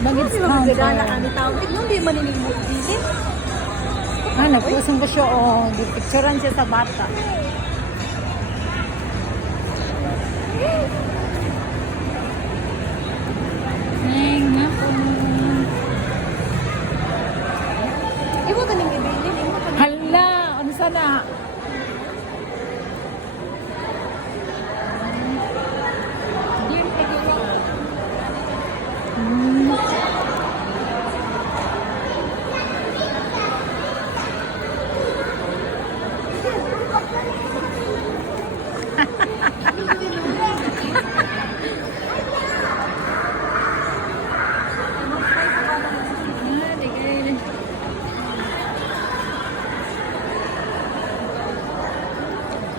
Bagay Di ba magagana discount. kami tao? Tignan, di maninimot dito. Ah, nagpusong ko siya. Oh, di picturean siya sa bata. Neng, ako. Iwa ka nang ibilin. Iwa ka nang Hala, ano sana? ibilin. Hmm. Ah, di kayo.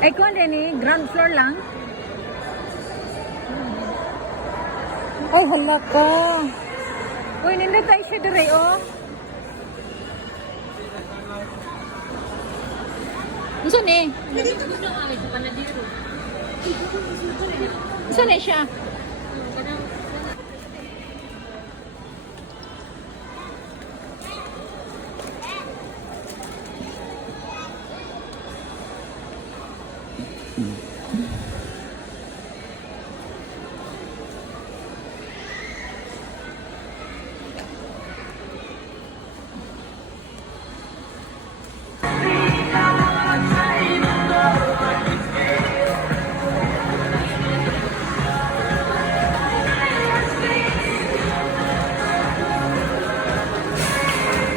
Eh, kung din eh, ground floor lang. Ay, hala ka. Uy, nindot tayo siya dire, oh. Saan eh? Saan eh siya?